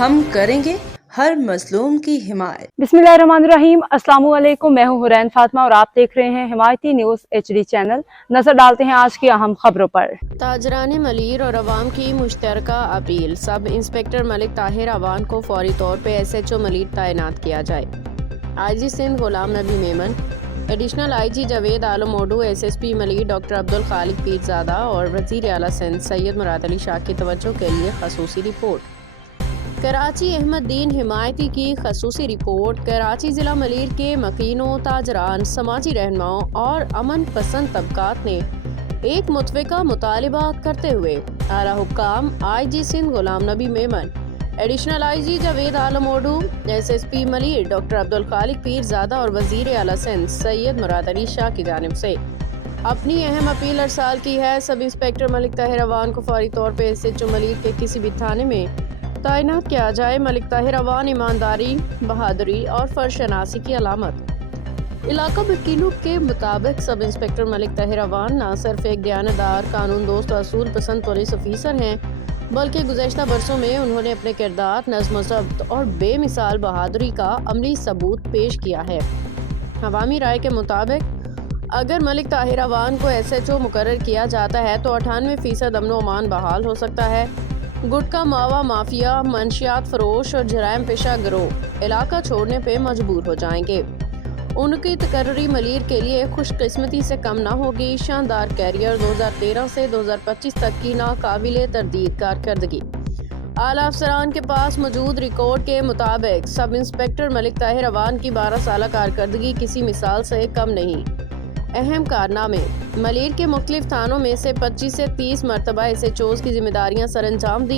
ہم کریں گے ہر مظلوم کی حمایت۔ बिस्मिल्लाहिर्रहमानिर्रहीम। अस्सलाम वालेकुम। मैं हूं हुरैन फातिमा और आप देख रहे हैं हिमायती न्यूज HD चैनल। नजर डालते हैं आज की अहम खबरों पर। ताजरान मलीर और अवाम की मुश्तरका अपील। सब इंस्पेक्टर मलिक ताहिर अवान को फौरी तौर पर SHO मलीर तैनात किया जाए। IG Sindh Ghulam Nabi Memon, additional IG Javed Alam Odhu, SSP Malir doctor Abdul Khaliq Pirzada और वज़ीर आला सिंध सैयद मुराद अली शाह की तवज्जो के लिए खसूसी रिपोर्ट। कराची अहमदीन हिमायती की खसूसी रिपोर्ट। कराची ज़िला मलीर के मकीनों, ताजरान, समाजी रहनुमाओं और अमन पसंद तबकात ने एक मुतफ़िका मुतालिबा करते हुए आला हुक्काम IG Sindh Ghulam Nabi Memon, additional IG Javed Alam Odhu, SSP Malir doctor Abdul Khaliq Pirzada और वज़ीर आला सिंध सैयद मुराद अली शाह की जानिब से अपनी अहम अपील अरसाल की है। सब इंस्पेक्टर मलिक ताहिर अवान को फौरी तौर पर SHO मलीर के किसी भी थाने में तैनात किया जाए। मलिक ताहिर अवान ईमानदारी, बहादुरी और फर्शनासी की अलामत। इलाका वकीलों के मुताबिक सब इंस्पेक्टर मलिक ताहिर अवान न सिर्फ एक दयानतदार, कानून दोस्त और असूल पसंद पुलिस ऑफिसर हैं, बल्कि गुज़श्ता बरसों में उन्होंने अपने किरदार, नज़्म व ज़ब्त और बेमिसाल बहादुरी का अमली सबूत पेश किया है। अवामी राय के मुताबिक अगर मलिक ताहिर अवान को SHO मुकर्रर किया जाता है तो 98% अमन व अमान बहाल हो सकता है। गुटखा मावा माफिया, मंशियात फरोश और जराइम पेशा गिरोह इलाका छोड़ने पे मजबूर हो जाएंगे। उनकी तकर्री मलीर के लिए खुशकिस्मती से कम ना होगी। शानदार कैरियर, 2013 से 2025 तक की नाकाबिले तरदीद कारकर्दगी। आला अफसरान के पास मौजूद रिकॉर्ड के मुताबिक सब इंस्पेक्टर मलिक ताहिर अवान की 12 साल कारकर्दगी किसी मिसाल से कम नहीं। अहम कारनामे। मलीर के मुख्तलिफ थानों में से 25 से 30 मरतबा SHOs की जिम्मेदारियां सरअंजाम दी।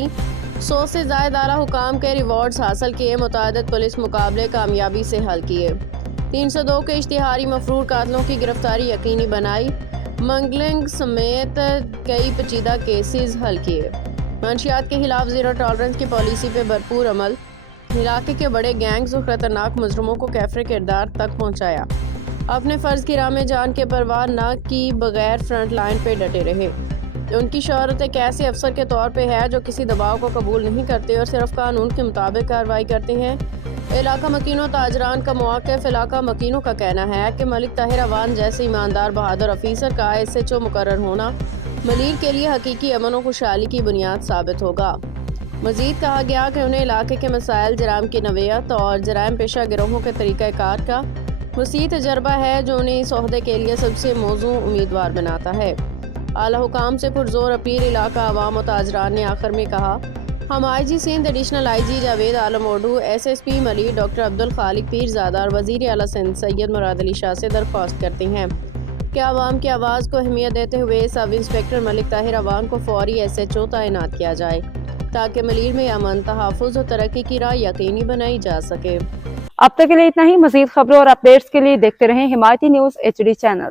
100 से ज़ायद आला हुकाम के रिवॉर्ड्स हासिल किए। मुतअद्दिद पुलिस मुकाबले कामयाबी से हल किए। 302 के इश्तिहारी मफरूर कातलों की गिरफ्तारी यकीनी बनाई। मंगलिंग समेत कई पेचीदा केसेस हल किए। मंशियात के खिलाफ ज़ीरो टॉलरेंस की पॉलिसी पे भरपूर अमल। इलाके के बड़े गैंग्स और खतरनाक मुजरमों को कैफरे किरदार तक पहुँचाया। अपने फ़र्ज़ की राह में जान के परवाह न की बगैर फ्रंट लाइन पे डटे रहे। उनकी शोहरत एक ऐसे अफसर के तौर पे है जो किसी दबाव को कबूल नहीं करते और सिर्फ कानून के मुताबिक कार्रवाई करते हैं। इलाका मकीनों ताजरान का मौक़िफ़। इलाका मकीनों का कहना है कि मलिक ताहिर अवान जैसे ईमानदार बहादुर ऑफिसर का SHO मुकर्रर होना मलीर के लिए हकीकी अमन और खुशहाली की बुनियाद साबित होगा। मज़ीद कहा गया कि उन्हें इलाके के मसाइल, जराइम की नवीयत और जराइम पेशा गिरोहों के तरीक़ाकार का वसी तजर्बा है जो उन्हें इस ओहदे के लिए सबसे मौजूद उम्मीदवार बनाता है। आला हुकाम से पुरजोर अपील। इलाका अवाम और ताजरान ने आखिर में कहा, हम IG Sindh, additional IG Javed Alam Odhu, SSP Malir doctor Abdul Khaliq Pirzada और वज़ीर आला सिंध सैयद मुराद अली शाह से दरख्वास्त करते हैं कि आवाम की आवाज़ को अहमियत देते हुए सब इंस्पेक्टर मलिक ताहिर अवान को फौरी SHO तैनात किया जाए ताकि मलीर में अमन, तहफ़्फ़ुज़ और तरक्की की राह यकीनी बनाई जा सके। अब तक के लिए इतना ही। मज़ीद खबरों और अपडेट्स के लिए देखते रहें हिमायती न्यूज HD चैनल।